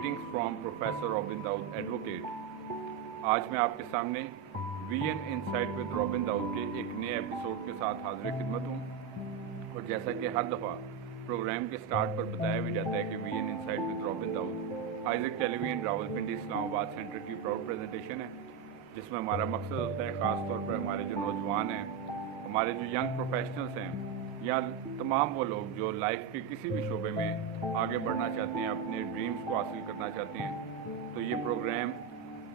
Greetings from professor Robin Dawood advocate. आज मैं आपके सामने VN insight with Robin Dawood के एक नए एपिसोड के साथ हाजिर खिदमत हूँ। और जैसा कि हर दफ़ा प्रोग्राम के स्टार्ट पर बताया भी जाता है कि VN insight with Robin Dawood Isaac television Rawalpindi Islamabad centre की प्राउड प्रेजेंटेशन है, जिसमें हमारा मकसद होता है ख़ास तौर पर हमारे जो नौजवान हैं, हमारे जो यंग प्रोफेशनल्स हैं या तमाम वो लोग जो लाइफ के किसी भी शोबे में आगे बढ़ना चाहते हैं, अपने ड्रीम्स को हासिल करना चाहते हैं, तो ये प्रोग्राम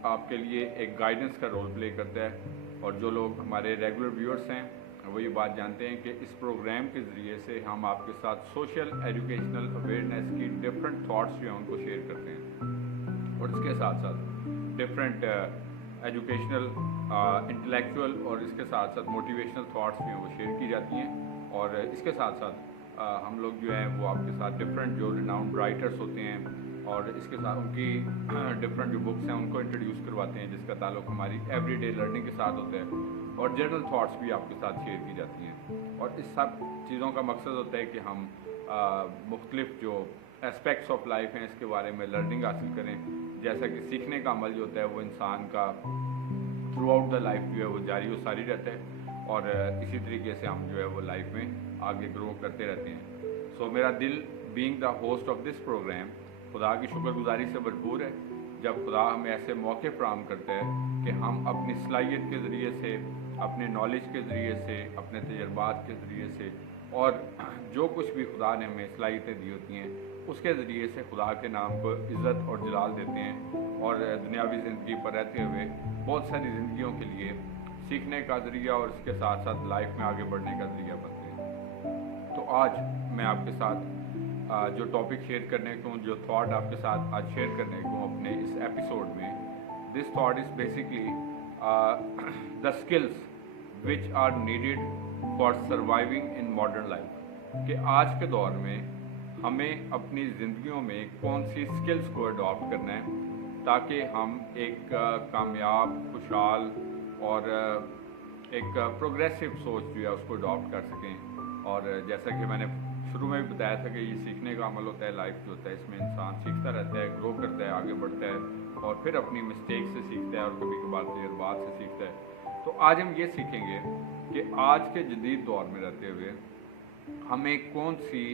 आपके लिए एक गाइडेंस का रोल प्ले करता है। और जो लोग हमारे रेगुलर व्यूअर्स हैं वो ये बात जानते हैं कि इस प्रोग्राम के ज़रिए से हम आपके साथ सोशल एजुकेशनल अवेयरनेस की डिफरेंट थाट्स जो हैं उनको शेयर करते हैं, और इसके साथ साथ डिफरेंट एजुकेशनल इंटेलेक्चुअल और इसके साथ साथ मोटिवेशनल थाट्स भी हैं वो शेयर की जाती हैं। और इसके साथ साथ हम लोग जो हैं वो आपके साथ डिफरेंट जो रिनाउंड राइटर्स होते हैं और इसके साथ उनकी डिफरेंट जो बुक्स हैं उनको इंट्रोड्यूस करवाते हैं, जिसका ताल्लुक हमारी एवरीडे लर्निंग के साथ होता है, और जनरल थाट्स भी आपके साथ शेयर की जाती हैं। और इस सब चीज़ों का मकसद होता है कि हम मुख्तलिफ जो एस्पेक्ट्स ऑफ लाइफ हैं इसके बारे में लर्निंग हासिल करें, जैसा कि सीखने का अमल जो होता है वो इंसान का थ्रू आउट द लाइफ जो है वो जारी व सारी रहता है, और इसी तरीके से हम जो है वो लाइफ में आगे ग्रो करते रहते हैं। सो मेरा दिल being the host of this programme खुदा की शुक्रगुजारी से भरपूर है, जब खुदा हमें ऐसे मौके फराहम करता है कि हम अपनी सलाहियत के ज़रिए से, अपने नॉलेज के ज़रिए से, अपने तजर्बात के ज़रिए से और जो कुछ भी खुदा ने हमें सलाहियतें दी होती हैं उसके ज़रिए से खुदा के नाम को इज़्ज़त और जलाल देते हैं, और दुनियावी ज़िंदगी पर रहते हुए बहुत सारी ज़िंदगियों के लिए सीखने का ज़रिया और इसके साथ साथ लाइफ में आगे बढ़ने का ज़रिया बनते हैं। तो आज मैं आपके साथ जो टॉपिक शेयर करने को, जो थॉट आपके साथ आज शेयर करने को अपने इस एपिसोड में, this thought is basically the skills which are needed for surviving in modern life. कि आज के दौर में हमें अपनी ज़िंदगियों में कौन सी स्किल्स को अडॉप्ट करना है ताकि हम एक कामयाब, खुशहाल और एक प्रोग्रेसिव सोच जो है उसको अडॉप्ट कर सकें। और जैसा कि मैंने शुरू में भी बताया था कि ये सीखने का अमल होता है, लाइफ जो होता है इसमें इंसान सीखता रहता है, ग्रो करता है, आगे बढ़ता है और फिर अपनी मिस्टेक से सीखता है और कभी कभार तजर्बात से सीखता है। तो आज हम ये सीखेंगे कि आज के जदीद दौर में रहते हुए हमें कौन सी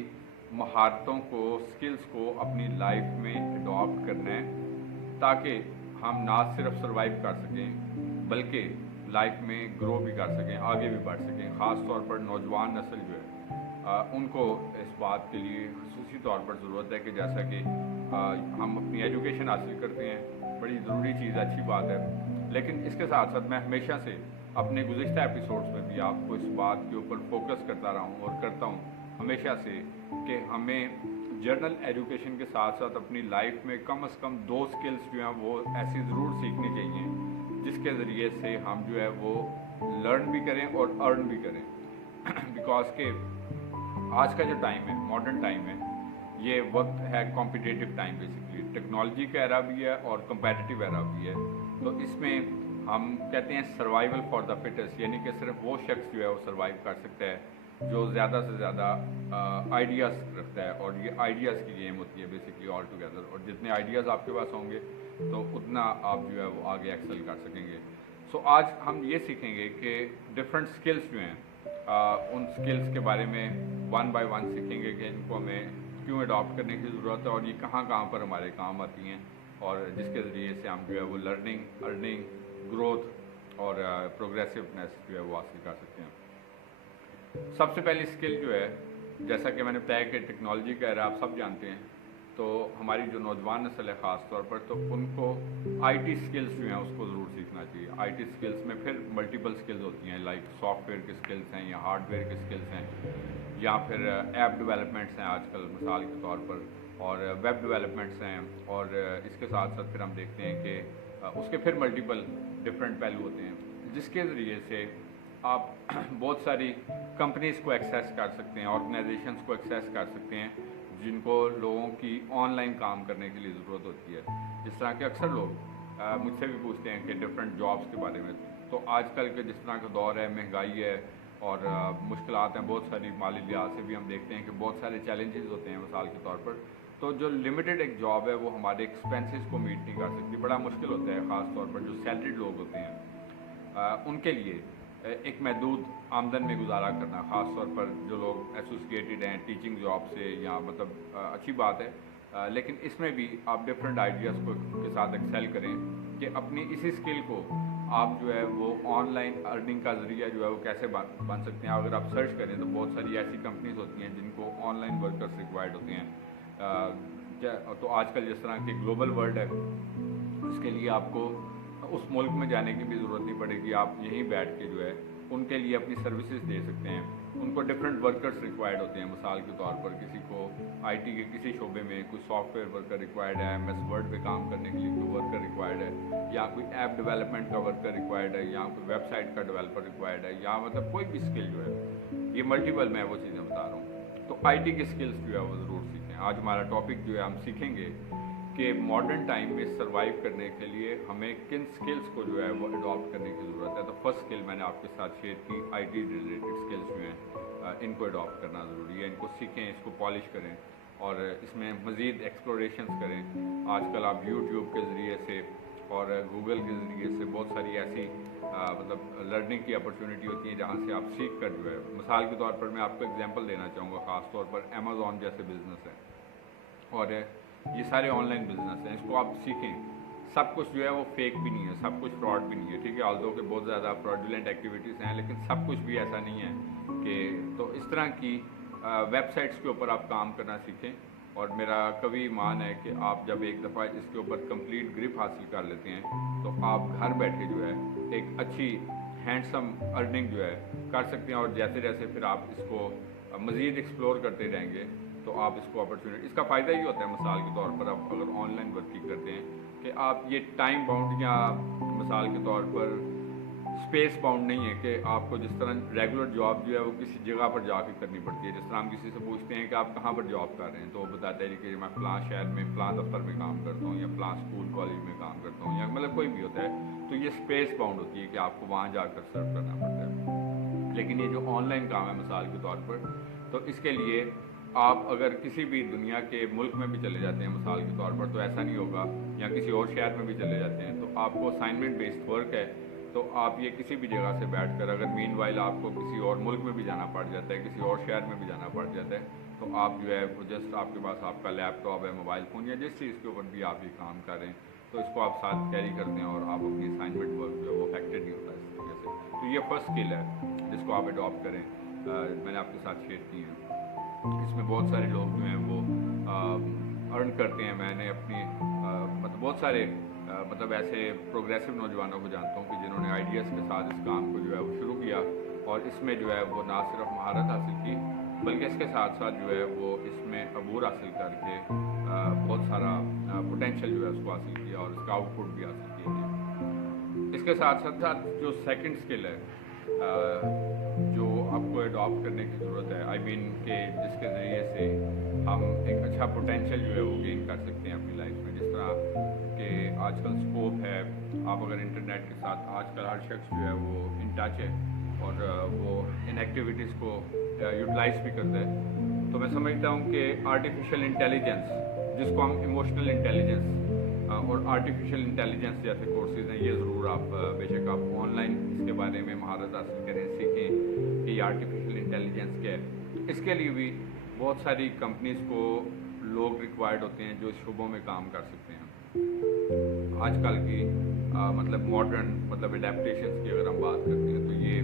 महारतों को, स्किल्स को अपनी लाइफ में अडॉप्ट करना है ताकि हम ना सिर्फ सर्वाइव कर सकें बल्कि लाइफ में ग्रो भी कर सकें, आगे भी बढ़ सकें। ख़ास तौर पर नौजवान नस्ल जो है उनको इस बात के लिए ख़ुसूसी तौर पर ज़रूरत है कि जैसा कि हम अपनी एजुकेशन हासिल करते हैं, बड़ी ज़रूरी चीज़, अच्छी बात है, लेकिन इसके साथ साथ मैं हमेशा से अपने गुज़िश्ता एपिसोड्स में भी आपको इस बात के ऊपर फोकस करता रहा हूँ और करता हूँ हमेशा से कि हमें जर्नल एजुकेशन के साथ साथ अपनी लाइफ में कम से कम 2 स्किल्स जो हैं वो ऐसी ज़रूर सीखनी चाहिए जिसके ज़रिए से हम जो है वो लर्न भी करें और अर्न भी करें। बिकॉज के आज का जो टाइम है, मॉडर्न टाइम है, ये वक्त है कॉम्पिटिटिव टाइम, बेसिकली टेक्नोलॉजी का एरा भी है और कम्पेटिटिव एरा भी है। तो इसमें हम कहते हैं सर्वाइवल फॉर द फिटेस्ट, यानी कि सिर्फ वो शख्स जो है वो सर्वाइव कर सकता है जो ज़्यादा से ज़्यादा आइडियाज़ रखता है, और ये आइडियाज़ की गेम होती है बेसिकली ऑल टुगेदर। और जितने आइडियाज़ आपके पास होंगे तो उतना आप जो है वो आगे एक्सेल कर सकेंगे। सो आज हम ये सीखेंगे कि डिफरेंट स्किल्स जो हैं उन स्किल्स के बारे में वन बाय वन सीखेंगे कि इनको हमें क्यों अडॉप्ट करने की ज़रूरत है और ये कहाँ कहाँ पर हमारे काम आती हैं, और जिसके ज़रिए से हम जो है वो लर्निंग, अर्निंग, ग्रोथ और प्रोग्रेसिवनेस जो है वो हासिल कर सकते हैं। सबसे पहली स्किल जो है, जैसा कि मैंने बताया कि टेक्नोलॉजी का एरा आप सब जानते हैं, तो हमारी जो नौजवान नस्ल है ख़ास तौर पर, तो उनको आईटी स्किल्स जो हैं उसको ज़रूर सीखना चाहिए। आईटी स्किल्स में फिर मल्टीपल स्किल्स होती हैं, लाइक सॉफ्टवेयर की स्किल्स हैं या हार्डवेयर की स्किल्स हैं या फिर ऐप डेवलपमेंट्स हैं आजकल मिसाल के तौर पर, और वेब डेवलपमेंट्स हैं, और इसके साथ साथ फिर हम देखते हैं कि उसके फिर मल्टीपल डिफरेंट पहलू होते हैं जिसके ज़रिए से आप बहुत सारी कंपनीज़ को एक्सेस कर सकते हैं, ऑर्गेनाइजेशंस को एक्सेस कर सकते हैं जिनको लोगों की ऑनलाइन काम करने के लिए ज़रूरत होती है। जिस तरह के अक्सर लोग मुझसे भी पूछते हैं कि डिफरेंट जॉब्स के बारे में, तो आजकल के जिस तरह का दौर है, महंगाई है और मुश्किलात हैं बहुत सारी, माली लिहाज से भी हम देखते हैं कि बहुत सारे चैलेंजेस होते हैं मिसाल के तौर पर। तो जो लिमिटेड एक जॉब है वो हमारे एक्सपेंसेस को मीट नहीं कर सकती। बड़ा मुश्किल होता है ख़ास तौर पर जो सैलरीड लोग होते हैं उनके लिए एक महदूद आमदन में गुजारा करना, ख़ास तौर पर जो लोग एसोसिएटेड हैं टीचिंग जॉब से, या मतलब अच्छी बात है, लेकिन इसमें भी आप डिफरेंट आइडियाज़ को के साथ एक्सेल करें कि अपनी इसी स्किल को आप जो है वो ऑनलाइन अर्निंग का ज़रिया जो है वो कैसे बन सकते हैं। अगर आप सर्च करें तो बहुत सारी ऐसी कंपनीज होती हैं जिनको ऑनलाइन वर्कर्स रिक्वायर्ड होते हैं। तो आजकल जिस तरह की ग्लोबल वर्ल्ड है, इसके लिए आपको उस मुल्क में जाने की भी ज़रूरत नहीं पड़ेगी। आप यहीं बैठ के जो है उनके लिए अपनी सर्विसेज दे सकते हैं। उनको डिफरेंट वर्कर्स रिक्वायर्ड होते हैं। मिसाल के तौर पर किसी को आईटी के किसी शोबे में कोई सॉफ्टवेयर वर्कर रिक्वायर्ड है, एमएस वर्ड पे काम करने के लिए कोई वर्कर रिक्वायर्ड है, या कोई ऐप डेवलपमेंट का वर्कर रिक्वायर्ड है, या कोई वेबसाइट का डेवलपर रिक्वायर्ड है, या मतलब कोई भी स्किल जो है, ये मल्टीपल मैं वो चीज़ें बता रहा हूँ। तो आईटी की स्किल्स जो है वो ज़रूर सीखें। आज हमारा टॉपिक जो है हम सीखेंगे कि मॉडर्न टाइम में सर्वाइव करने के लिए हमें किन स्किल्स को जो है वो अडॉप्ट करने की ज़रूरत है। तो फर्स्ट स्किल मैंने आपके साथ शेयर की, आईटी रिलेटेड स्किल्स जो हैं इनको अडॉप्ट करना ज़रूरी है। इनको सीखें, इसको पॉलिश करें और इसमें मज़ीद एक्सप्लोरेशंस करें। आजकल आप यूट्यूब के ज़रिए से और गूगल के ज़रिए से बहुत सारी ऐसी मतलब लर्निंग की अपॉर्चुनिटी होती है जहाँ से आप सीख कर जो है, मिसाल के तौर पर मैं आपको एग्जांपल देना चाहूँगा, ख़ास तौर पर अमेज़ॉन जैसे बिज़नेस है और ये सारे ऑनलाइन बिजनेस हैं, इसको आप सीखें। सब कुछ जो है वो फेक भी नहीं है, सब कुछ फ्रॉड भी नहीं है, ठीक है। ऑल्दो के बहुत ज़्यादा फ्रॉडुलेंट एक्टिविटीज़ हैं, लेकिन सब कुछ भी ऐसा नहीं है कि तो इस तरह की वेबसाइट्स के ऊपर आप काम करना सीखें। और मेरा कभी मान है कि आप जब एक दफ़ा इसके ऊपर कंप्लीट ग्रिप हासिल कर लेते हैं तो आप घर बैठे जो है एक अच्छी हैंडसम अर्निंग जो है कर सकते हैं। और जैसे जैसे फिर आप इसको मज़ीद एक्सप्लोर करते रहेंगे तो आप इसको अपॉर्चुनिटी, इसका फ़ायदा ही होता है। मिसाल के तौर पर आप अगर ऑनलाइन वर्किंग करते हैं कि आप ये टाइम बाउंड या मिसाल के तौर पर स्पेस बाउंड नहीं है कि आपको जिस तरह रेगुलर जॉब जो है वो किसी जगह पर जाके करनी पड़ती है। जिस तरह हम किसी से पूछते हैं कि आप कहाँ पर जॉब कर रहे हैं तो वो बताते हैं कि मैं फ़लाँ शहर में फ़लाँ दफ्तर में काम करता हूँ, या फ़लाँ स्कूल कॉलेज में काम करता हूँ, या मतलब कोई भी होता है। तो ये स्पेस बाउंड होती है कि आपको वहाँ जाकर सर्व करना पड़ता है। लेकिन ये जो ऑनलाइन काम है मिसाल के तौर पर, तो इसके लिए आप अगर किसी भी दुनिया के मुल्क में भी चले जाते हैं मिसाल के तौर पर, तो ऐसा नहीं होगा, या किसी और शहर में भी चले जाते हैं तो आपको असाइनमेंट बेस्ड वर्क है, तो आप ये किसी भी जगह से बैठकर, अगर मीन वाइल आपको किसी और मुल्क में भी जाना पड़ जाता है, किसी और शहर में भी जाना पड़ जाता है, तो आप जो है वो जस्ट आपके पास आपका लैपटॉप है, मोबाइल फ़ोन या जिस चीज़ के ऊपर भी आप ये काम कर रहे हैं, तो इसको आप साथ कैरी करते हैं और आप अपनी असाइनमेंट वर्क जो है वो अफेक्टेड नहीं होता इस तरीके से। तो ये फर्स्ट स्किल है जिसको आप अडॉप्ट करें, मैंने आपके साथ शेयर की है। इसमें बहुत सारे लोग जो हैं वो अर्न करते हैं। मैंने अपनी मतलब बहुत सारे मतलब ऐसे प्रोग्रेसिव नौजवानों को जानता हूँ कि जिन्होंने आइडियाज़ के साथ इस काम को जो है वो शुरू किया और इसमें जो है वो ना सिर्फ महारत हासिल की बल्कि इसके साथ साथ जो है वो इसमें अबूर हासिल करके बहुत सारा पोटेंशियल जो है उसको हासिल किया और इसका आउटपुट भी हासिल किया। इसके साथ साथ जो सेकंड स्किल है जो आपको अडॉप्ट करने की ज़रूरत है, आई मीन के जिसके ज़रिए से हम एक अच्छा पोटेंशियल जो है वो गेन कर सकते हैं अपनी लाइफ में। जिस तरह कि आजकल स्कोप है, आप अगर इंटरनेट के साथ आजकल हर शख्स जो है वो इन टच है और वो इन एक्टिविटीज़ को यूटिलाइज भी करता है। तो मैं समझता हूँ कि आर्टिफिशियल इंटेलिजेंस, जिसको हम इमोशनल इंटेलिजेंस और आर्टिफिशियल इंटेलिजेंस जैसे कोर्सेज हैं, ये ज़रूर आप बेशक आप ऑनलाइन इसके बारे में महारत हासिल करें, सीखें कि ये आर्टिफिशियल इंटेलिजेंस क्या है। इसके लिए भी बहुत सारी कंपनीज़ को लोग रिक्वायर्ड होते हैं जो इस शुबों में काम कर सकते हैं। आजकल की मतलब मॉडर्न मतलब एडेप्टेशंस की अगर हम बात करते हैं तो ये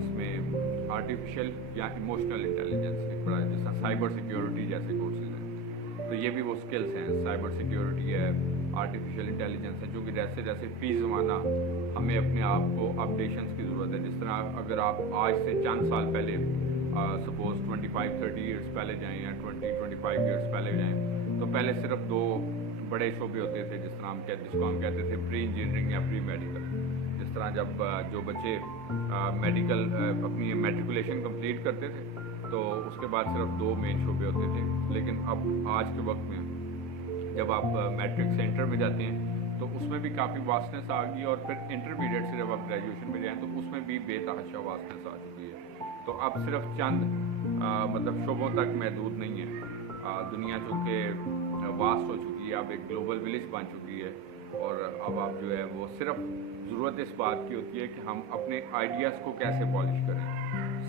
इसमें आर्टिफिशियल या इमोशनल इंटेलिजेंस एक बड़ा, जैसा साइबर सिक्योरिटी जैसे कोर्सेज हैं, तो ये भी वो स्किल्स हैं। साइबर सिक्योरिटी है, आर्टिफिशियल इंटेलिजेंस है, जो कि जैसे जैसे फी ज़माना हमें अपने आप को अपडेशंस की ज़रूरत है। जिस तरह अगर आप आज से चंद साल पहले सपोज 25-30 ईयर्स पहले जाएँ या 20-25 ईयर्स पहले जाएँ, तो पहले सिर्फ दो बड़े शोबे होते थे जिसको हम कहते थे प्री इंजीनियरिंग या प्री मेडिकल। जिस तरह जब जो बच्चे मेडिकल अपनी मैट्रिकुलेशन कंप्लीट करते थे तो उसके बाद सिर्फ दो मेन शोबे होते थे। लेकिन अब आज के वक्त में जब आप मैट्रिक से इंटर में जाते हैं तो उसमें भी काफ़ी वास्टनेस आ गई और फिर इंटरमीडिएट से जब आप ग्रेजुएशन में जाएँ तो उसमें भी बेतहाशा वास्टनेस आ चुकी है। तो अब सिर्फ चंद मतलब शोबों तक महदूद नहीं है। दुनिया चूँकि वास्ट हो चुकी है, अब एक ग्लोबल विलेज बन चुकी है, और अब आप जो है वो सिर्फ ज़रूरत इस बात की होती है कि हम अपने आइडियाज़ को कैसे पॉलिश करें,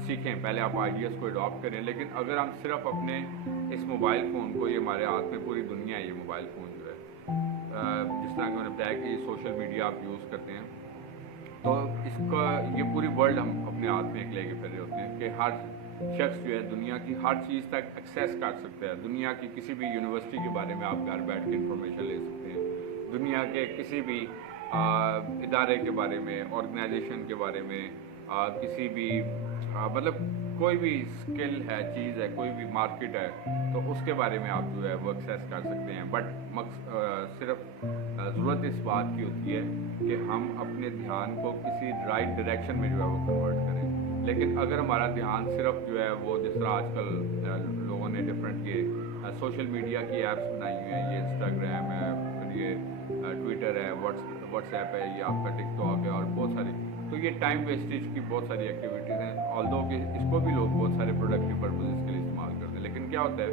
सीखें। पहले आप आइडियाज़ को अडॉप्ट करें, लेकिन अगर हम सिर्फ अपने इस मोबाइल फ़ोन को, ये हमारे हाथ में पूरी दुनिया है, ये मोबाइल फ़ोन जो है, जिस तरह मैंने बताया कि सोशल मीडिया आप यूज़ करते हैं, तो इसका ये पूरी वर्ल्ड हम अपने हाथ में एक लेके फिर रहे होते हैं कि हर शख्स जो है दुनिया की हर चीज़ तक एक्सेस कर सकता है। दुनिया की किसी भी यूनिवर्सिटी के बारे में आप घर बैठ के इंफॉर्मेशन ले सकते हैं, दुनिया के किसी भी इदारे के बारे में, ऑर्गेनाइजेशन के बारे में, किसी भी मतलब कोई भी स्किल है, चीज़ है, कोई भी मार्केट है, तो उसके बारे में आप जो है वो एक्सेस कर सकते हैं। बट सिर्फ ज़रूरत इस बात की होती है कि हम अपने ध्यान को किसी राइट डायरेक्शन में जो है वो कन्वर्ट करें। लेकिन अगर हमारा ध्यान सिर्फ जो है वो, जिस तरह आजकल लोगों ने डिफरेंट ये सोशल मीडिया की ऐप्स बनाई हुई हैं, ये इंस्टाग्राम है, फिर ये ट्विटर है, व्हाट्सएप है, ये आपका टिकटॉक है, और बहुत सारी, तो ये टाइम वेस्टेज की बहुत सारी एक्टिविटीज़ हैं। ऑल्दो कि इसको भी लोग बहुत सारे प्रोडक्टिव पर्पजेज़ के लिए इस्तेमाल करते हैं, लेकिन क्या होता है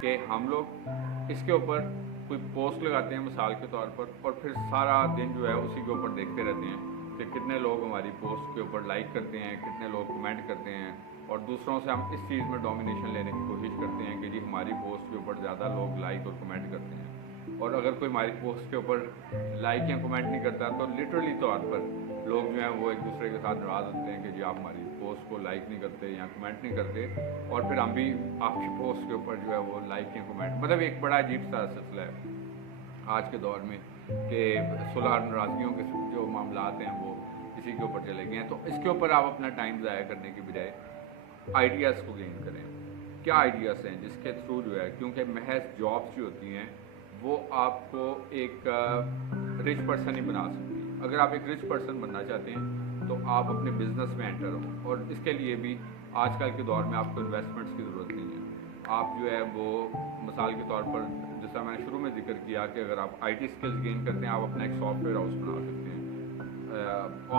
कि हम लोग इसके ऊपर कोई पोस्ट लगाते हैं मिसाल के तौर पर, और फिर सारा दिन जो है उसी के ऊपर देखते रहते हैं कि कितने लोग हमारी पोस्ट के ऊपर लाइक करते हैं, कितने लोग कमेंट करते हैं, और दूसरों से हम इस चीज़ में डोमिनेशन लेने की कोशिश करते हैं कि जी हमारी पोस्ट के ऊपर ज़्यादा लोग लाइक और कमेंट करते हैं। और अगर कोई हमारी पोस्ट के ऊपर लाइक या कमेंट नहीं करता, तो लिटरली तौर पर लोग जो हैं वो एक दूसरे के साथ नाराज़ होते हैं कि जी आप हमारी पोस्ट को लाइक नहीं करते या कमेंट नहीं करते, और फिर हम भी आपकी पोस्ट के ऊपर जो है वो लाइक या कमेंट, मतलब एक बड़ा अजीब सा सिलसिला है आज के दौर में कि सुलह नाराज़गियों के जो मामलात हैं वो इसी के ऊपर चले गए हैं। तो इसके ऊपर आप अपना टाइम ज़ाया करने की बजाय आइडियाज़ को गेन करें। क्या आइडियाज़ हैं जिसके थ्रू जो है, क्योंकि महज जॉब्स जो होती हैं वो आपको एक रिच पर्सन ही बना सकती है। अगर आप एक रिच पर्सन बनना चाहते हैं तो आप अपने बिजनेस में एंटर हो, और इसके लिए भी आजकल के दौर में आपको इन्वेस्टमेंट्स की ज़रूरत नहीं है। आप जो है वो मिसाल के तौर पर, जैसा मैंने शुरू में जिक्र किया कि अगर आप IT स्किल्स गेन करते हैं, आप अपना एक सॉफ्टवेयर हाउस बना सकते हैं,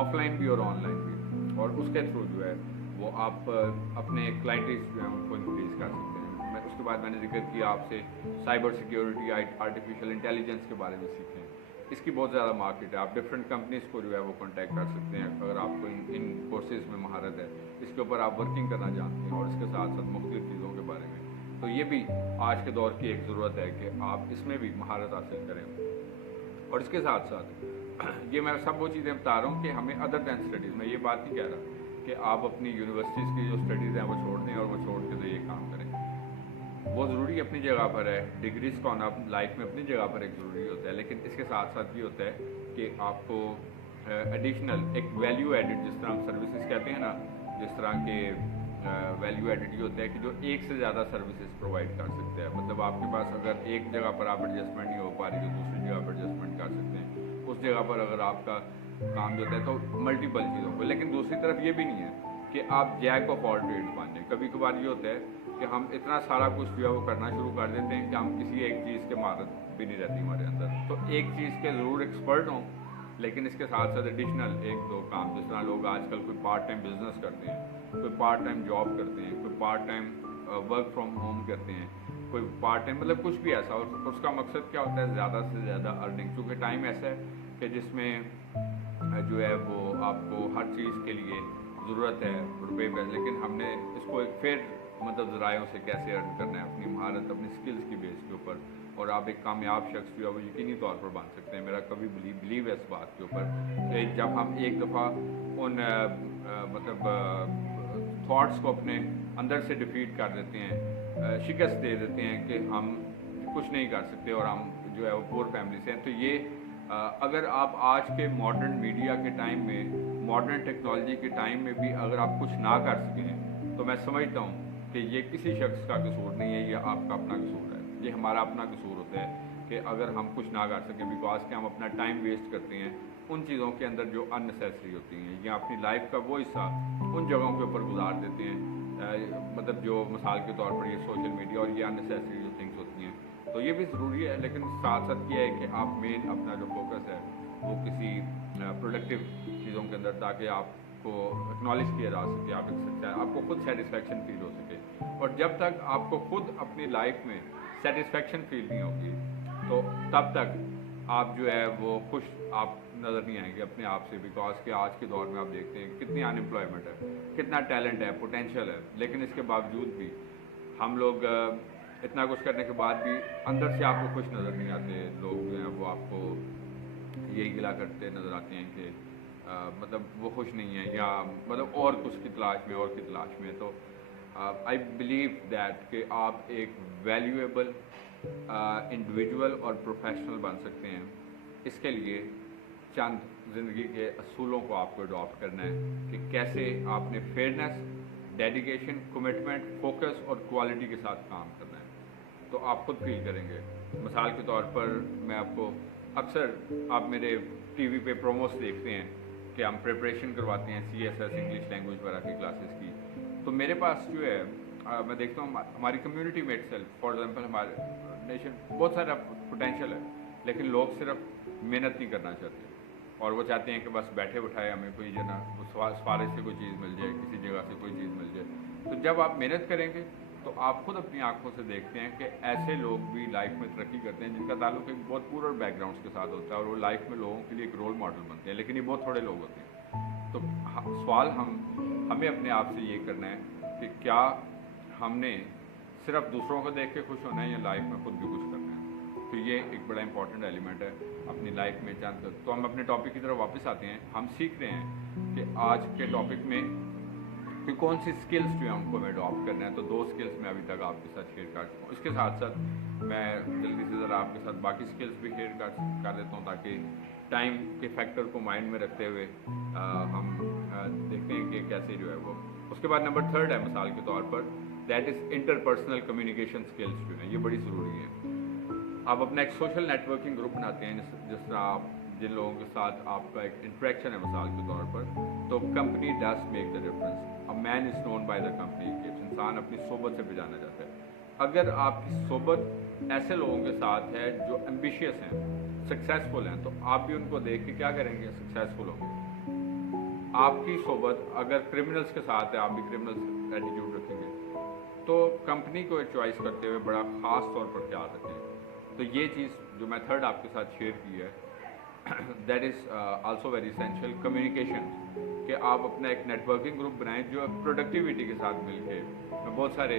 ऑफलाइन भी और ऑनलाइन भी, और उसके थ्रू जो है वो आप अपने क्लाइंटेज जो है उनको इंक्रीज़ कर सकते हैं। उसके बाद मैंने जिक्र किया आपसे साइबर सिक्योरिटी, आर्टिफिशियल इंटेलिजेंस के बारे में सीखें। इसकी बहुत ज़्यादा मार्केट है, आप डिफरेंट कंपनीज़ को जो है वो कॉन्टैक्ट कर सकते हैं अगर आपको इन कोर्सेज़ में महारत है, इसके ऊपर आप वर्किंग करना जानते हैं, और इसके साथ साथ मुख्तलिफ चीज़ों के बारे में। तो ये भी आज के दौर की एक ज़रूरत है कि आप इसमें भी महारत हासिल करें। और इसके साथ साथ ये मैं सब वो चीज़ें बता रहा हूँ कि हमें अदर दैन स्टडीज़, मैं ये बात नहीं कह रहा कि आप अपनी यूनिवर्सिटीज़ की जो स्टडीज़ हैं वो छोड़ दें और वो छोड़ के तो ये काम करें। वो ज़रूरी अपनी जगह पर है, डिग्रीज़ का होना लाइफ में अपनी जगह पर एक ज़रूरी होता है, लेकिन इसके साथ साथ ये होता है कि आपको एडिशनल एक वैल्यू एडिड, जिस तरह हम सर्विसेज कहते हैं ना, जिस तरह के वैल्यू एडिड ये होता है कि जो एक से ज़्यादा सर्विसेज प्रोवाइड कर सकते हैं। मतलब आपके पास अगर एक जगह पर आप एडजस्टमेंट नहीं हो पा रही तो दूसरी जगह पर एडजस्टमेंट कर सकते हैं, उस जगह पर अगर आपका काम जो होता है तो मल्टीपल चीज़ों को। लेकिन दूसरी तरफ ये भी नहीं है कि आप जैक ऑफ ऑल ट्रेड्स बन जाए। कभी कभार ये होता है कि हम इतना सारा कुछ जो है वो करना शुरू कर देते हैं कि हम किसी एक चीज़ के महारत भी नहीं रहती हमारे अंदर। तो एक चीज़ के ज़रूर एक्सपर्ट हों, लेकिन इसके साथ साथ एडिशनल एक दो काम, जिस तरह लोग आजकल कोई पार्ट टाइम बिजनेस करते हैं, कोई पार्ट टाइम जॉब करते हैं, कोई part time work from home करते हैं, कोई पार्ट टाइम, मतलब कुछ भी ऐसा। और उसका मकसद क्या होता है, ज़्यादा से ज़्यादा अर्निंग। क्योंकि टाइम ऐसा है कि जिसमें जो है वो आपको हर चीज़ के लिए ज़रूरत है रुपये पैसे, लेकिन हमने इसको एक फेयर मतलब ज़रायों से कैसे अर्न करना है, अपनी महारत, अपनी स्किल्स की बेस के ऊपर, और आप एक कामयाब शख्स जो है वो यकीनी तौर पर बन सकते हैं। मेरा कभी बिलीव है इस बात के ऊपर कि जब हम एक दफ़ा उन मतलब थॉट्स को अपने अंदर से डिफीट कर देते हैं, शिकस्त दे देते हैं कि हम कुछ नहीं कर सकते और हम जो है वो पुअर फैमिली से हैं, तो ये अगर आप आज के मॉडर्न मीडिया के टाइम में, मॉडर्न टेक्नोलॉजी के टाइम में भी अगर आप कुछ ना कर सकें, तो मैं समझता हूँ कि ये किसी शख्स का कसूर नहीं है, ये आपका अपना कसूर है। ये हमारा अपना कसूर होता है कि अगर हम कुछ ना कर सकें, बिकॉज कि हम अपना टाइम वेस्ट करते हैं उन चीज़ों के अंदर जो अननेसेसरी होती हैं, या अपनी लाइफ का वो हिस्सा उन जगहों के ऊपर गुजार देते हैं, मतलब जो मिसाल के तौर पर ये सोशल मीडिया और ये अननेसेसरी जो थिंग्स होती हैं। तो ये भी ज़रूरी है, लेकिन साथ साथ ये है कि आप मेन अपना जो फोकस है वो किसी प्रोडक्टिव चीज़ों के अंदर, ताकि आप को एक्नॉलेज किया जा सके, आप एक सच्चा, आपको खुद सेटिस्फेक्शन फील हो सके। और जब तक आपको खुद अपनी लाइफ में सेटिस्फेक्शन फील नहीं होगी तो तब तक आप जो है वो खुश आप नज़र नहीं आएंगे अपने आप से। बिकॉज कि आज के दौर में आप देखते हैं कितनी अनएम्प्लॉयमेंट है, कितना टैलेंट है, पोटेंशियल है, लेकिन इसके बावजूद भी हम लोग इतना कुछ करने के बाद भी अंदर से आपको खुश नज़र नहीं आते। लोग जो हैं वो आपको यही गिला करते नज़र आते हैं कि मतलब वो खुश नहीं है, या मतलब और कुछ की तलाश में, और की तलाश में। तो आई बिलीव दैट कि आप एक वैल्यूएबल इंडिविजुअल और प्रोफेशनल बन सकते हैं। इसके लिए चंद ज़िंदगी के असूलों को आपको अडॉप्ट करना है कि कैसे आपने फेयरनेस, डेडिकेशन, कमिटमेंट, फोकस और क्वालिटी के साथ काम करना है। तो आप खुद फील करेंगे। मिसाल के तौर पर मैं आपको अक्सर आप मेरे टीवी पे प्रोमोस देखते हैं कि हम प्रिपरेशन करवाते हैं CSS इंग्लिश लैंग्वेज वगैरह की क्लासेस की। तो मेरे पास जो है मैं देखता हूँ हमारी कम्युनिटी में इटसेल्फ, फॉर एग्जांपल हमारे नेशन बहुत सारा पोटेंशियल है, लेकिन लोग सिर्फ मेहनत नहीं करना चाहते और वो चाहते हैं कि बस बैठे बिठाए हमें कोई जना सिफारिश से कोई चीज़ मिल जाए, किसी जगह से कोई चीज़ मिल जाए। तो जब आप मेहनत करेंगे तो आप खुद अपनी आंखों से देखते हैं कि ऐसे लोग भी लाइफ में तरक्की करते हैं जिनका ताल्लुक एक बहुत पूरा बैकग्राउंड्स के साथ होता है और वो लाइफ में लोगों के लिए एक रोल मॉडल बनते हैं, लेकिन ये बहुत थोड़े लोग होते हैं। तो सवाल हमें अपने आप से ये करना है कि क्या हमने सिर्फ दूसरों को देख के खुश होना है या लाइफ में खुद भी कुछ करना है। तो ये एक बड़ा इंपॉर्टेंट एलिमेंट है अपनी लाइफ में चंद। तो हम अपने टॉपिक की तरफ वापस आते हैं। हम सीख रहे हैं कि आज के टॉपिक में कि कौन सी स्किल्स जो है उनको हमें अडॉप्ट करना है। तो 2 स्किल्स मैं अभी तक आपके साथ शेयर कर चुका हूँ। इसके साथ साथ मैं जल्दी से ज़रा आपके साथ बाकी स्किल्स भी शेयर कर देता हूँ ताकि टाइम के फैक्टर को माइंड में रखते हुए हम देखते हैं कि कैसे जो है वो। उसके बाद नंबर 3 है मिसाल के तौर पर, that is interpersonal communication skills जो है ये बड़ी ज़रूरी है। आप अपना एक सोशल नेटवर्किंग ग्रुप बनाते हैं जिस तरह आप जिन लोगों के साथ आपका एक इंटरेक्शन है मिसाल के तौर पर, तो company does make the difference. A man is known by the company keeps. इंसान अपनी सोबत से पहचाना जाता है। अगर आपकी सोबत ऐसे लोगों के साथ है जो एम्बिशियस हैं, सक्सेसफुल हैं, तो आप भी उनको देख के क्या करेंगे, सक्सेसफुल होंगे। आपकी सोबत अगर क्रिमिनल्स के साथ है, आप भी क्रिमिनल्स एटीट्यूड रखेंगे, तो कंपनी को चॉइस करते हुए बड़ा ख़ास तौर पर ख्याल रखें। तो ये चीज़ जो मैं 3 आपके साथ शेयर की है that is also very essential communication, कि आप अपना एक नेटवर्किंग ग्रुप बनाएं जो प्रोडक्टिविटी के साथ मिलके, बहुत सारे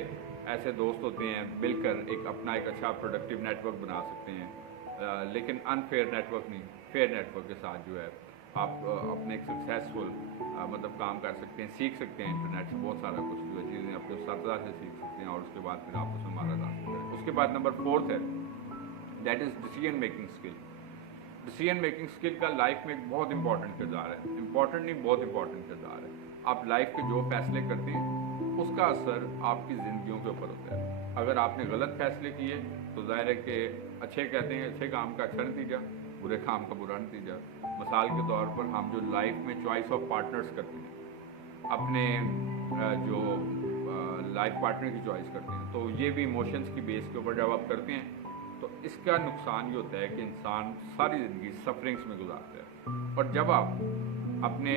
ऐसे दोस्त होते हैं मिलकर एक अपना एक अच्छा प्रोडक्टिव नेटवर्क बना सकते हैं। लेकिन अनफेयर नेटवर्क नहीं, फेयर नेटवर्क के साथ जो है आप अपने एक सक्सेसफुल मतलब काम कर सकते हैं, सीख सकते हैं इंटरनेट से बहुत सारा कुछ जो है चीज़ें अपने सरदा से सीख सकते हैं और उसके बाद फिर आप उसमें मारा जा सकते हैं। उसके बाद नंबर 4 है that is decision making skill. Decision making skill का लाइफ में एक बहुत इंपॉर्टेंट किरदार है। इंपॉर्टेंट नहीं, बहुत इंपॉर्टेंट किरदार है। आप लाइफ के जो फैसले करते हैं उसका असर आपकी ज़िंदगियों के ऊपर होता है। अगर आपने गलत फैसले किए तो ज़ाहिर है कि अच्छे कहते हैं अच्छे काम का अच्छा नतीजा, बुरे काम का बुरा नतीजा। मिसाल के तौर पर हम जो लाइफ में चॉइस ऑफ पार्टनर्स करते हैं, अपने जो लाइफ पार्टनर की चॉइस करते हैं, तो ये भी इमोशंस की बेस के ऊपर जब आप करते हैं तो इसका नुकसान ये होता है कि इंसान सारी ज़िंदगी सफरिंग्स में गुजारता है। और जब आप अपने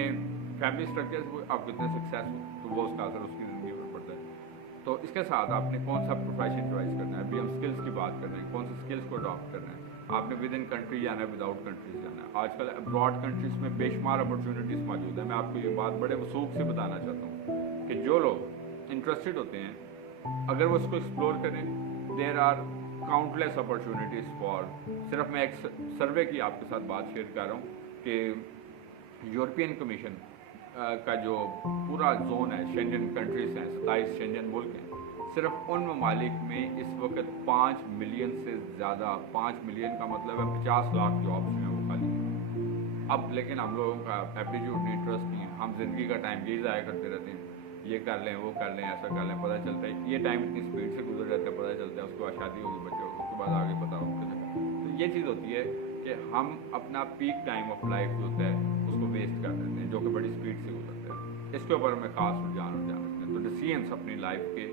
फैमिली स्ट्रक्चर्स को आप कितने सक्सेस हो तो वो उसका असर उसकी ज़िंदगी पर पड़ता है। तो इसके साथ आपने कौन सा प्रोफेशन चॉइस करना है। अभी हम स्किल्स की बात कर रहे हैं, कौन से स्किल्स को अडॉप्ट करना है। आपने विद इन कंट्री जाना है, विदाउट कंट्रीज जाना है। आजकल अब्रॉड कंट्रीज़ में बेशुमार अपॉर्चुनिटीज़ मौजूद है। मैं आपको ये बात बड़े वसूख से बताना चाहता हूँ कि जो लोग इंटरेस्टेड होते हैं अगर वो उसको एक्सप्लोर करें, there are countless opportunities for. सिर्फ मैं एक सर्वे की आपके साथ बात शेयर कर रहा हूँ कि यूरोपियन कमीशन का जो पूरा जोन है, शेंजन कंट्रीज़ हैं, 27 शेंजन मुल्क हैं, सिर्फ उन ममालिक में इस वक्त 5 मिलियन से ज़्यादा, 5 मिलियन का मतलब है 50 लाख जॉब्स जो हैं वो खाली हैं। अब लेकिन हम लोगों का एप्टीट्यूड नहीं, इंटरेस्ट नहीं है। हम ज़िंदगी का टाइम यही ज़ाया करते रहते हैं, ये कर लें, वो कर लें, ऐसा कर लें। पता चलता है ये टाइम इतनी स्पीड से गुजर जाता है, पता चलता है उसके बाद शादी होगी, बच्चे होगी, उसके बाद आगे पता होगा। तो ये चीज़ होती है कि हम अपना पीक टाइम ऑफ लाइफ जो होता है उसको वेस्ट कर देते हैं, जो कि बड़ी स्पीड से गुजरता है। इसके ऊपर हमें खास रुझान रखते हैं। तो डिसीजंस अपनी लाइफ के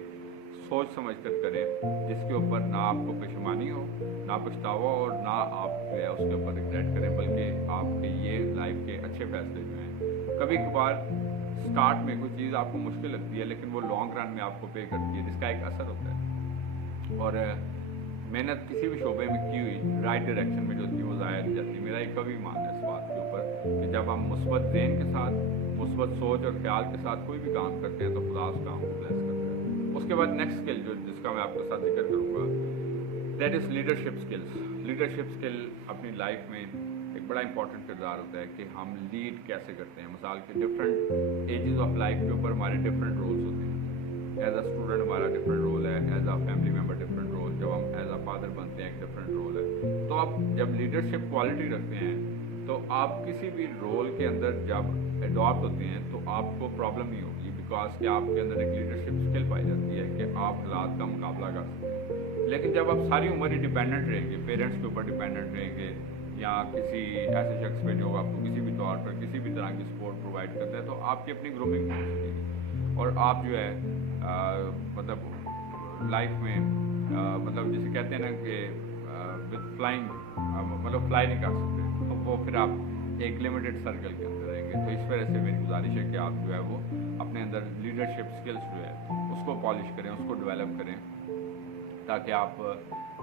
सोच समझ कर करें जिसके ऊपर ना आपको परेशानी हो, ना पछतावा हो और ना आप जो है उसके ऊपर रिग्रेट करें, बल्कि आपके ये लाइफ के अच्छे फैसले जो हैं। कभी कभार स्टार्ट में कोई चीज़ आपको मुश्किल लगती है लेकिन वो लॉन्ग रन में आपको पे करती है, जिसका एक असर होता है। और मेहनत किसी भी शोबे में की हुई राइट डायरेक्शन में जो होती है वो ज़ाया नहीं जाती। मेरा एक कभी मान है इस बात के ऊपर कि जब हम मुस्बत ज़हन के साथ, मुस्बत सोच और ख्याल के साथ कोई भी काम करते हैं तो खुदा उस काम को ब्लेस करता है। उसके बाद नेक्स्ट स्किल जो जिसका मैं आपके साथ जिक्र करूँगा, that is leadership skills. Leadership skill अपनी लाइफ में एक बड़ा इंपॉर्टेंट किरदार होता है कि हम लीड कैसे करते हैं। मिसाल के डिफरेंट एजेस ऑफ लाइफ के ऊपर हमारे डिफरेंट रोल्स होते हैं। एज अ स्टूडेंट हमारा डिफरेंट रोल है, as a family member different role, जब हम एज अ फादर बनते हैं एक डिफरेंट रोल है। तो आप जब लीडरशिप क्वालिटी रखते हैं तो आप किसी भी रोल के अंदर जब अडॉप्ट होते हैं तो आपको प्रॉब्लम नहीं होगी, बिकॉज कि आपके अंदर एक लीडरशिप स्किल पाई जाती है कि आप हालात का मुकाबला कर सकते हैं। लेकिन जब आप सारी उम्र ही डिपेंडेंट रहेंगे, पेरेंट्स के ऊपर डिपेंडेंट रहेंगे या किसी ऐसे शख्स पे जो आपको किसी भी तौर पर किसी भी तरह की सपोर्ट प्रोवाइड करता है, तो आपकी अपनी ग्रूमिंग हो सकेगी और आप जो है मतलब लाइफ में मतलब जिसे कहते हैं ना कि विद फ्लाइंग मतलब फ्लाई नहीं कर सकते, तो वो फिर आप एक लिमिटेड सर्कल के अंदर रहेंगे। तो इस वजह से मेरी गुजारिश है कि आप जो है वो अपने अंदर लीडरशिप स्किल्स जो है उसको पॉलिश करें, उसको डेवलप करें, ताकि आप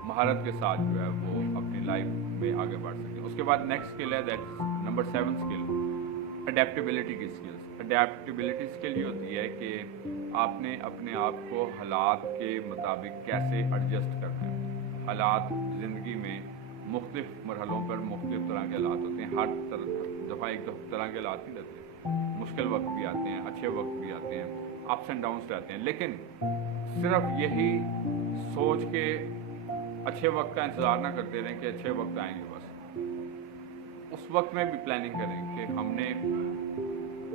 महारत के साथ जो है वो अपनी लाइफ में आगे बढ़ सकें। उसके बाद नेक्स्ट स्किल है दैट नंबर 7 स्किल, अडेप्टेबिलिटी की स्किल्स। अडेप्टेबिलिटी स्किल ये होती है कि आपने अपने आप को हालात के मुताबिक कैसे एडजस्ट करना है। हालात ज़िंदगी में मुख्तलिफ मरहलों पर मुख्तलिफ तरह के हालात होते हैं। हर दफ़ा एक तरह के हालात नहीं रहते, मुश्किल वक्त भी आते हैं, अच्छे वक्त भी आते हैं, अप्स एंड डाउन्स रहते हैं। लेकिन सिर्फ यही सोच के अच्छे वक्त का इंतज़ार ना करते रहें कि अच्छे वक्त आएंगे, बस उस वक्त में भी प्लानिंग करें कि हमने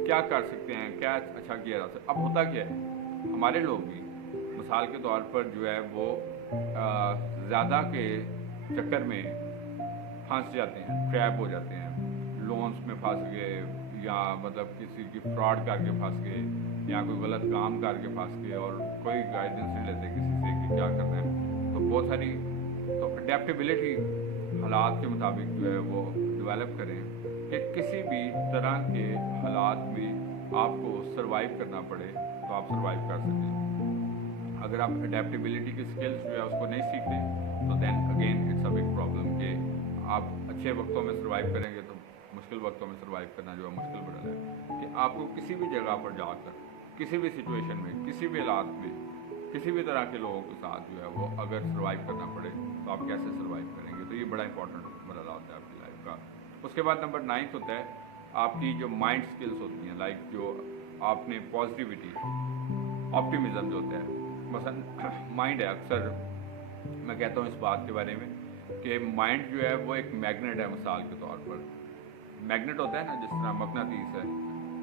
क्या कर सकते हैं, क्या अच्छा किया जा सकता है। अब होता क्या है, हमारे लोग भी मिसाल के तौर पर जो है वो ज़्यादा के चक्कर में फंस जाते हैं, ट्रैप हो जाते हैं, लोन्स में फंस गए या मतलब किसी की फ्रॉड करके फंस गए या कोई गलत काम करके फंस गए और कोई गाइडेंस नहीं लेते किसी से कि क्या करना है। तो बहुत सारी तो अडेप्टेबिलिटी हालात के मुताबिक जो है वो डेवलप करें कि किसी भी तरह के हालात में आपको सर्वाइव करना पड़े तो आप सर्वाइव कर सकें। अगर आप अडेप्टेबिलिटी की स्किल्स जो है उसको नहीं सीखते तो then again it's a big problem कि आप अच्छे वक्तों में सर्वाइव करेंगे तो मुश्किल वक्तों में सर्वाइव करना जो है मुश्किल पड़ रहा है। कि आपको किसी भी जगह पर जाकर किसी भी सिचुएशन में किसी भी हालात में किसी भी तरह के लोगों के साथ जो है वो अगर सर्वाइव करना पड़े तो आप कैसे सर्वाइव करेंगे। तो ये बड़ा इंपॉर्टेंट मरहला होता है आपकी लाइफ का। उसके बाद नंबर 9 होता है आपकी जो माइंड स्किल्स होती हैं, लाइक जो आपने पॉजिटिविटी ऑप्टिमिज्म जो होता है, मसलन माइंड है, अक्सर मैं कहता हूँ इस बात के बारे में कि माइंड जो है वो एक मैग्नेट है। मिसाल के तौर पर मैग्नेट होता है ना, जिस तरह मकनातीस है,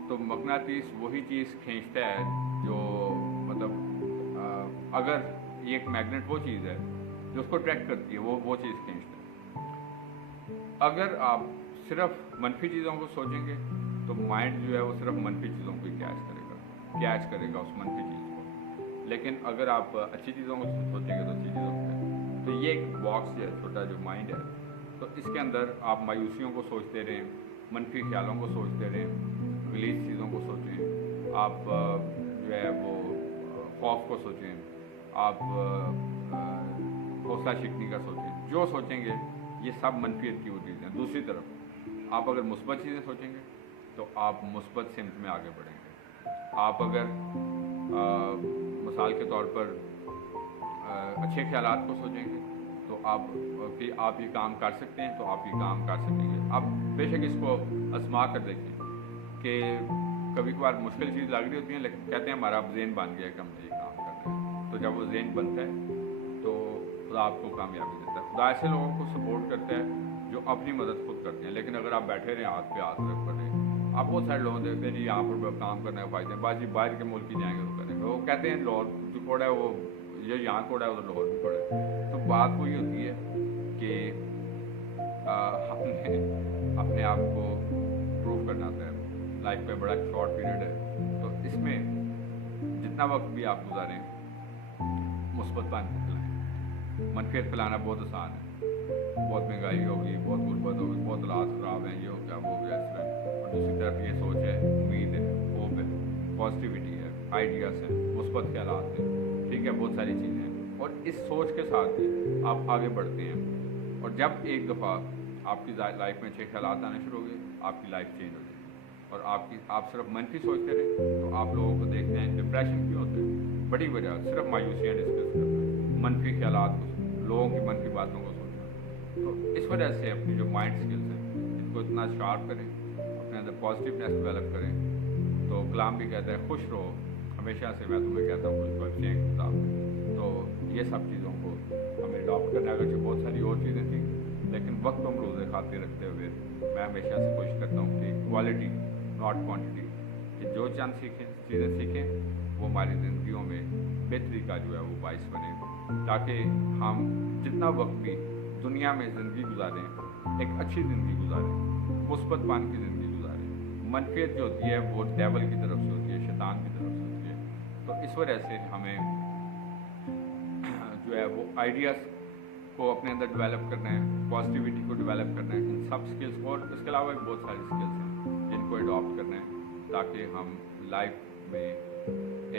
तो मकनातीस वही चीज़ खींचता है जो मतलब अगर ये एक मैग्नेट वो चीज़ है जो उसको अट्रैक्ट करती है, वो चीज़ खींचता है। अगर आप सिर्फ मनफी चीज़ों को सोचेंगे तो माइंड जो है वो सिर्फ मनफी चीज़ों को कैच करेगा उस मनफी चीज़ को। लेकिन अगर आप अच्छी चीज़ों को सोचेंगे तो अच्छी चीज़ों को। तो ये एक बॉक्स है छोटा जो माइंड है, तो इसके अंदर आप मायूसियों को सोचते रहें, मनफी ख्यालों को सोचते रहें, गलीज चीज़ों को सोचें, आप जो है वो खौफ को सोचें, आप हौसला शिकनी का सोचें। जो सोचेंगे ये सब मनफी एक्टिविटीज़ हैं। दूसरी तरफ आप अगर मुस्बत चीज़ें सोचेंगे तो आप मुस्बत सिमत में आगे बढ़ेंगे। आप अगर मिसाल के तौर पर अच्छे ख्यालात को सोचेंगे तो कि आप ये काम कर सकते हैं तो आप ये काम कर सकेंगे। आप बेशक इसको आजमा कर देखें कि कभी कभार मुश्किल चीज़ लग रही होती है, लेकिन कहते हैं हमारा अब ज़हन बन गया कि हम ये काम कर रहे हैं। तो जब वो ज़हन बनता है तो खुदा आपको कामयाबी देता है। खुदा ऐसे लोगों को सपोर्ट करता है जो अपनी मदद खुद करते हैं। लेकिन अगर आप बैठे रहें हाथ पे हाथ रख कर, आप बहुत सारे लोग देखते हैं जी यहाँ पर काम करने का फ़ायदे हैं, बाजी बाहर के मुल्क ही जाएंगे तो करेंगे। वो कहते हैं लाहौर जो कोड़ा है वो ये यहाँ कोड़ा है वो लाहौर भी कोड़ा है। तो बात वही होती है कि हमने अपने आप को प्रूव करना होता है। लाइफ का बड़ा शॉर्ट पीरियड है, तो इसमें जितना वक्त भी आप गुजारें मुस्बत बात फैलाएँ। मनफियत फैलाना बहुत आसान है, बहुत महंगाई होगी, बहुत गुर्बत होगी, बहुत हालात ख़राब हैं, ये हो गया वो हो गया, इस तरह। और दूसरी तरफ ये सोच है, उम्मीद है, होप है पॉजिटिविटी है, आइडियाज़ हैं, मुस्बत ख्यालात हैं, ठीक है, बहुत सारी चीज़ें हैं। और इस सोच के साथ ही आप आगे बढ़ते हैं। और जब एक दफ़ा आपकी लाइफ में अच्छे ख्यालात आने शुरू हो गए, आपकी लाइफ चेंज हो जाएगी। और आप सिर्फ मनफी सोचते रहे तो आप लोगों को देखते हैं डिप्रेशन क्यों होते हैं, बड़ी वजह सिर्फ मायूसियाँ डिस्कस करना, मनफी ख्यालात को, लोगों की मनफी बातों को सोचना। तो इस वजह से अपनी जो माइंड स्किल्स हैं इनको इतना शार्प करें, अपने अंदर पॉजिटिवनेस डेवलप करें। तो कलाम भी कहता है खुश रहो हमेशा से, मैं तुम्हें कहता हूँ खुश बख्शे हैं किताब में। तो ये सब चीज़ों को हमें अडॉप्ट करना, अगर बहुत सारी और चीज़ें थी, लेकिन वक्त हम रोज़े खाते रखते हुए मैं हमेशा से कोशिश करता हूँ कि क्वालिटी नॉट क्वांटिटी, कि जो चंद चीज़ें सीखें वो हमारी ज़िंदगियों में बेहतरी का जो है वो बाइस बने, ताकि हम जितना वक्त भी दुनिया में ज़िंदगी गुजारें एक अच्छी ज़िंदगी गुजारें, मुस्बत पान की ज़िंदगी गुजारें। मनफियत जो होती है वो डेवल की तरफ से होती है, शैतान की तरफ से होती है। तो इस वजह से हमें जो है वो आइडियाज़ को अपने अंदर डेवलप करना है, पॉजिटिविटी को डेवलप करना है, इन सब स्किल्स को। और इसके अलावा भी बहुत सारी स्किल्स हैं जिनको अडॉप्ट करना है, ताकि हम लाइफ में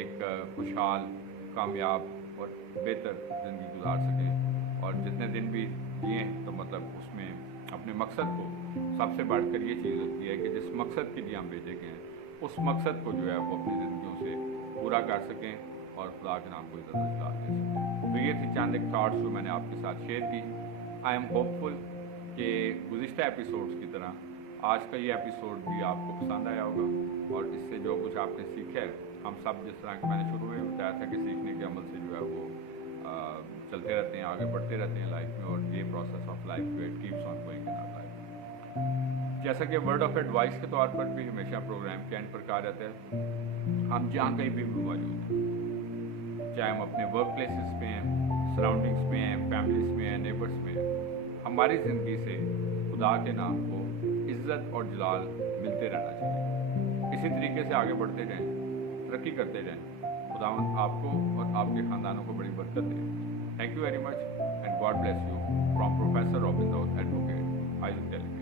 एक खुशहाल, कामयाब और बेहतर ज़िंदगी गुजार सकें। और जितने दिन भी जिए तो मतलब उसमें अपने मकसद को, सबसे बढ़कर ये चीज़ होती है कि जिस मकसद के लिए हम भेजे गए हैं उस मकसद को जो है वो अपनी ज़िंदगियों से पूरा कर सकें और खुदा के नाम को इज़्ज़त दे सकें। तो ये थी चंद एक थाट्स जो मैंने आपके साथ शेयर की। आई एम होपफुल कि गुज़िश्ता एपिसोड्स की तरह आज का ये एपिसोड भी आपको पसंद आया होगा, और इससे जो कुछ आपने सीखा है, हम सब जिस तरह के मैंने शुरू में बताया था कि सीखने के अमल से जो है वो चलते रहते हैं, आगे बढ़ते रहते हैं लाइफ में, और ये प्रोसेस ऑफ लाइफ जो it keeps on going in our life. जैसा कि वर्ड ऑफ एडवाइस के तौर पर भी हमेशा प्रोग्राम के एंड पर कहा जाता है, हम जहाँ कहीं भी मौजूद हैं, चाहे हम अपने वर्क प्लेसेस पे हैं, सराउंडिंग्स में हैं, फैमिलीज में हैं, नेबर्स में हैं, हमारी ज़िंदगी से खुदा के नाम को इज़्ज़त और जलाल मिलते रहना चाहिए। इसी तरीके से आगे बढ़ते जाएं, तरक्की करते जाएं। खुदावंद आपको और आपके ख़ानदानों को बड़ी बरकत दे। Thank you very much and God bless you from professor Robin Dawood advocate, आइजन टेलीविजन।